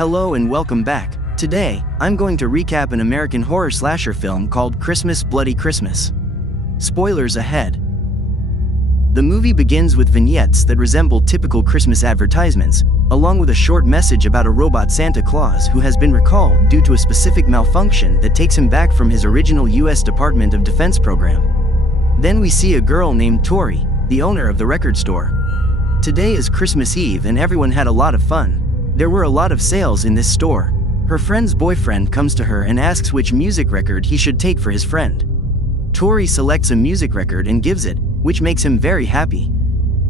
Hello and welcome back. Today, I'm going to recap an American horror slasher film called Christmas Bloody Christmas. Spoilers ahead. The movie begins with vignettes that resemble typical Christmas advertisements, along with a short message about a robot Santa Claus who has been recalled due to a specific malfunction that takes him back from his original U.S. Department of Defense program. Then we see a girl named Tori, the owner of the record store. Today is Christmas Eve and everyone had a lot of fun. There were a lot of sales in this store. Her friend's boyfriend comes to her and asks which music record he should take for his friend. Tori selects a music record and gives it, which makes him very happy.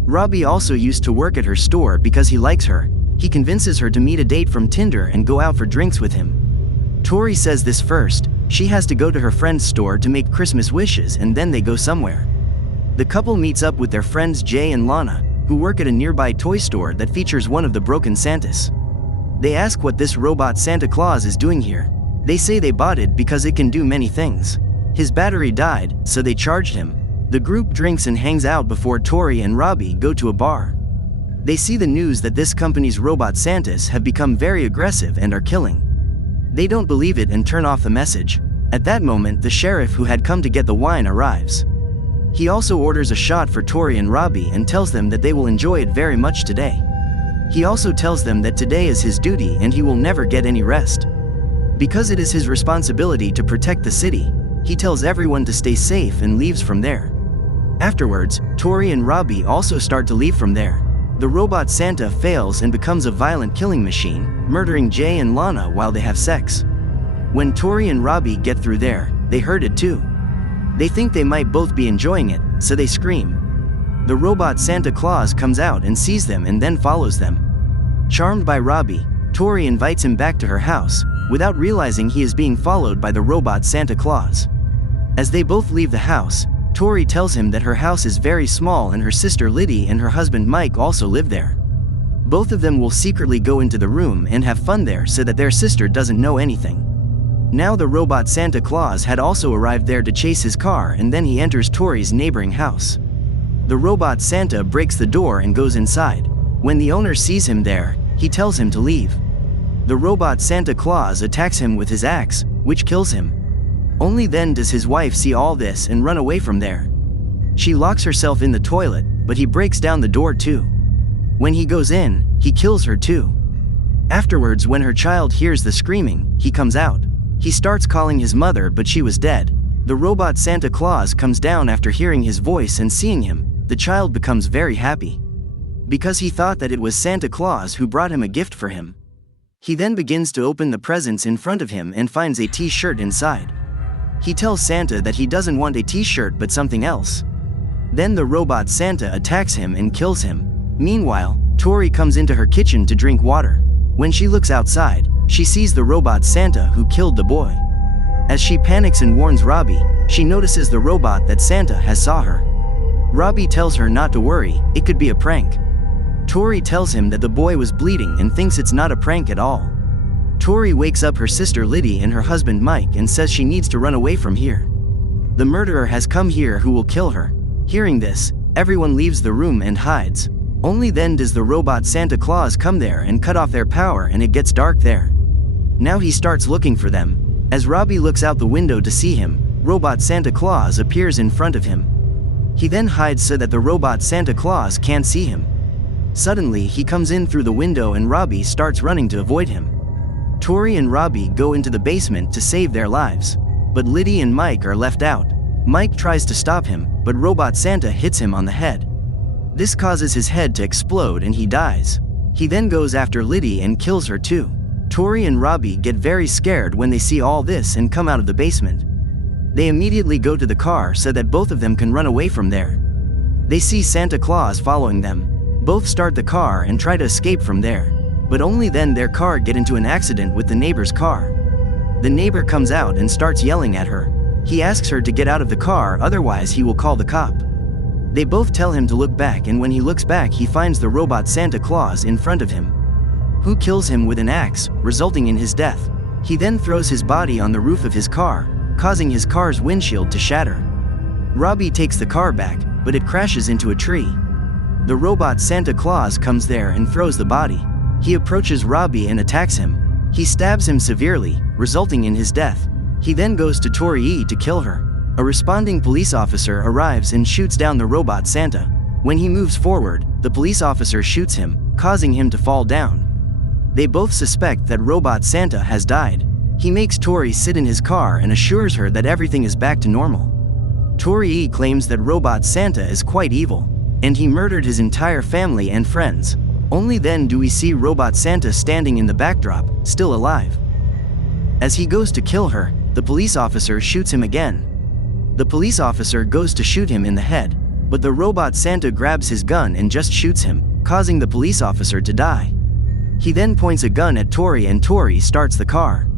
Robbie also used to work at her store because he likes her. He convinces her to meet a date from Tinder and go out for drinks with him. Tori says this first. She has to go to her friend's store to make Christmas wishes and then they go somewhere. The couple meets up with their friends Jay and Lana, who work at a nearby toy store that features one of the broken Santas. They ask what this robot Santa Claus is doing here. They say they bought it because it can do many things. His battery died, so they charged him. The group drinks and hangs out before Tori and Robbie go to a bar. They see the news that this company's robot Santas have become very aggressive and are killing. They don't believe it and turn off the message. At that moment, the sheriff who had come to get the wine arrives. He also orders a shot for Tori and Robbie and tells them that they will enjoy it very much today. He also tells them that today is his duty and he will never get any rest. Because it is his responsibility to protect the city, he tells everyone to stay safe and leaves from there. Afterwards, Tori and Robbie also start to leave from there. The robot Santa fails and becomes a violent killing machine, murdering Jay and Lana while they have sex. When Tori and Robbie get through there, they heard it too. They think they might both be enjoying it, so they scream. The robot Santa Claus comes out and sees them and then follows them. Charmed by Robbie, Tori invites him back to her house, without realizing he is being followed by the robot Santa Claus. As they both leave the house, Tori tells him that her house is very small and her sister Liddy and her husband Mike also live there. Both of them will secretly go into the room and have fun there so that their sister doesn't know anything. Now the robot Santa Claus had also arrived there to chase his car and then he enters Tori's neighboring house. The robot Santa breaks the door and goes inside. When the owner sees him there, he tells him to leave. The robot Santa Claus attacks him with his axe, which kills him. Only then does his wife see all this and run away from there. She locks herself in the toilet, but he breaks down the door too. When he goes in, he kills her too. Afterwards, when her child hears the screaming, he comes out. He starts calling his mother, but she was dead. The robot Santa Claus comes down after hearing his voice and seeing him. The child becomes very happy. Because he thought that it was Santa Claus who brought him a gift for him. He then begins to open the presents in front of him and finds a t-shirt inside. He tells Santa that he doesn't want a t-shirt but something else. Then the robot Santa attacks him and kills him. Meanwhile, Tori comes into her kitchen to drink water. When she looks outside, she sees the robot Santa who killed the boy. As she panics and warns Robbie, she notices the robot that Santa has saw her. Robbie tells her not to worry, it could be a prank. Tori tells him that the boy was bleeding and thinks it's not a prank at all. Tori wakes up her sister Liddy and her husband Mike and says she needs to run away from here. The murderer has come here who will kill her. Hearing this, everyone leaves the room and hides. Only then does the robot Santa Claus come there and cut off their power and it gets dark there. Now he starts looking for them. As Robbie looks out the window to see him, robot Santa Claus appears in front of him. He then hides so that the robot Santa Claus can't see him. Suddenly, he comes in through the window and Robbie starts running to avoid him. Tori and Robbie go into the basement to save their lives. But Liddy and Mike are left out. Mike tries to stop him, but robot Santa hits him on the head. This causes his head to explode and he dies. He then goes after Liddy and kills her too. Tori and Robbie get very scared when they see all this and come out of the basement. They immediately go to the car so that both of them can run away from there. They see Santa Claus following them. Both start the car and try to escape from there. But only then their car get into an accident with the neighbor's car. The neighbor comes out and starts yelling at her. He asks her to get out of the car, otherwise he will call the cop. They both tell him to look back, and when he looks back he finds the robot Santa Claus in front of him, who kills him with an axe, resulting in his death. He then throws his body on the roof of his car, causing his car's windshield to shatter. Robbie takes the car back, but it crashes into a tree. The robot Santa Claus comes there and throws the body. He approaches Robbie and attacks him. He stabs him severely, resulting in his death. He then goes to Tori E to kill her. A responding police officer arrives and shoots down the robot Santa. When he moves forward, the police officer shoots him, causing him to fall down. They both suspect that robot Santa has died. He makes Tori sit in his car and assures her that everything is back to normal. Tori E claims that robot Santa is quite evil, and he murdered his entire family and friends. Only then do we see robot Santa standing in the backdrop, still alive. As he goes to kill her, the police officer shoots him again. The police officer goes to shoot him in the head, but the robot Santa grabs his gun and just shoots him, causing the police officer to die. He then points a gun at Tori and Tori starts the car.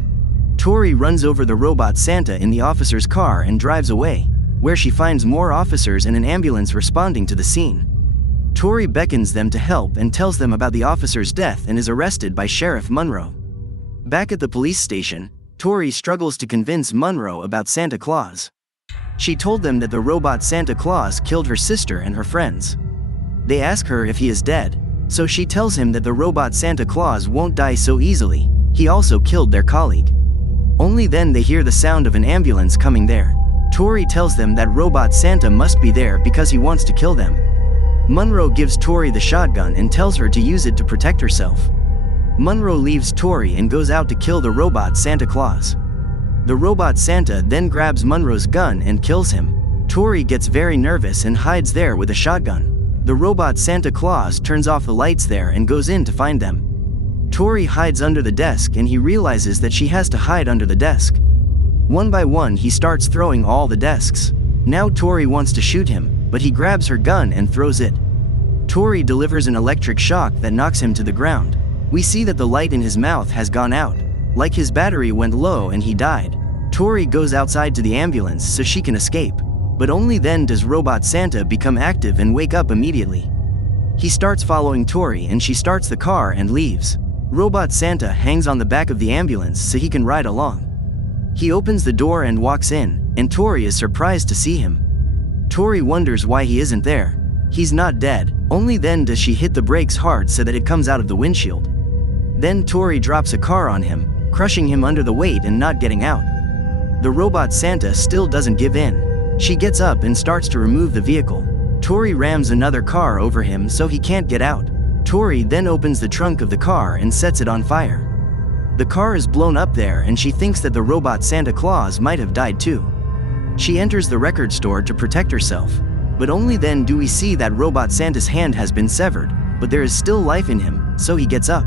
Tori runs over the robot Santa in the officer's car and drives away, where she finds more officers and an ambulance responding to the scene. Tori beckons them to help and tells them about the officer's death and is arrested by Sheriff Monroe. Back at the police station, Tori struggles to convince Monroe about Santa Claus. She told them that the robot Santa Claus killed her sister and her friends. They ask her if he is dead, so she tells him that the robot Santa Claus won't die so easily. He also killed their colleague. Only then they hear the sound of an ambulance coming there. Tori tells them that robot Santa must be there because he wants to kill them. Monroe gives Tori the shotgun and tells her to use it to protect herself. Monroe leaves Tori and goes out to kill the robot Santa Claus. The robot Santa then grabs Monroe's gun and kills him. Tori gets very nervous and hides there with a shotgun. The robot Santa Claus turns off the lights there and goes in to find them. Tori hides under the desk and he realizes that she has to hide under the desk. One by one he starts throwing all the desks. Now Tori wants to shoot him, but he grabs her gun and throws it. Tori delivers an electric shock that knocks him to the ground. We see that the light in his mouth has gone out, like his battery went low and he died. Tori goes outside to the ambulance so she can escape, but only then does robot Santa become active and wake up immediately. He starts following Tori and she starts the car and leaves. Robot Santa hangs on the back of the ambulance so he can ride along. He opens the door and walks in, and Tori is surprised to see him. Tori wonders why he isn't there. He's not dead. Only then does she hit the brakes hard so that it comes out of the windshield. Then Tori drops a car on him, crushing him under the weight and not getting out. The robot Santa still doesn't give in. She gets up and starts to remove the vehicle. Tori rams another car over him so he can't get out. Tori then opens the trunk of the car and sets it on fire. The car is blown up there and she thinks that the robot Santa Claus might have died too. She enters the record store to protect herself, but only then do we see that robot Santa's hand has been severed, but there is still life in him, so he gets up.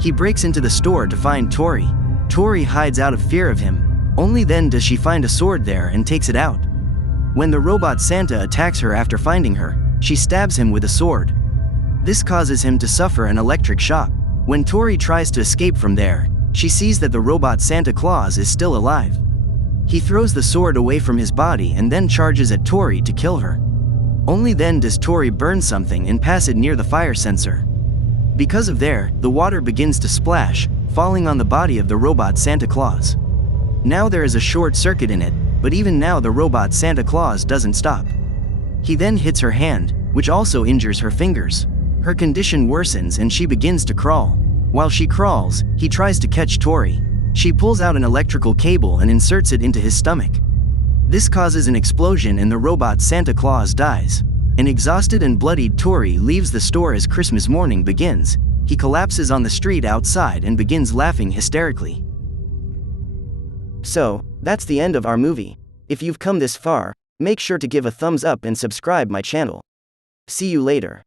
He breaks into the store to find Tori. Tori hides out of fear of him. Only then does she find a sword there and takes it out. When the robot Santa attacks her after finding her, she stabs him with a sword. This causes him to suffer an electric shock. When Tori tries to escape from there, she sees that the robot Santa Claus is still alive. He throws the sword away from his body and then charges at Tori to kill her. Only then does Tori burn something and pass it near the fire sensor. Because of there, the water begins to splash, falling on the body of the robot Santa Claus. Now there is a short circuit in it, but even now the robot Santa Claus doesn't stop. He then hits her hand, which also injures her fingers. Her condition worsens and she begins to crawl. While she crawls, he tries to catch Tori. She pulls out an electrical cable and inserts it into his stomach. This causes an explosion and the robot Santa Claus dies. An exhausted and bloodied Tori leaves the store as Christmas morning begins. He collapses on the street outside and begins laughing hysterically. So, that's the end of our movie. If you've come this far, make sure to give a thumbs up and subscribe my channel. See you later.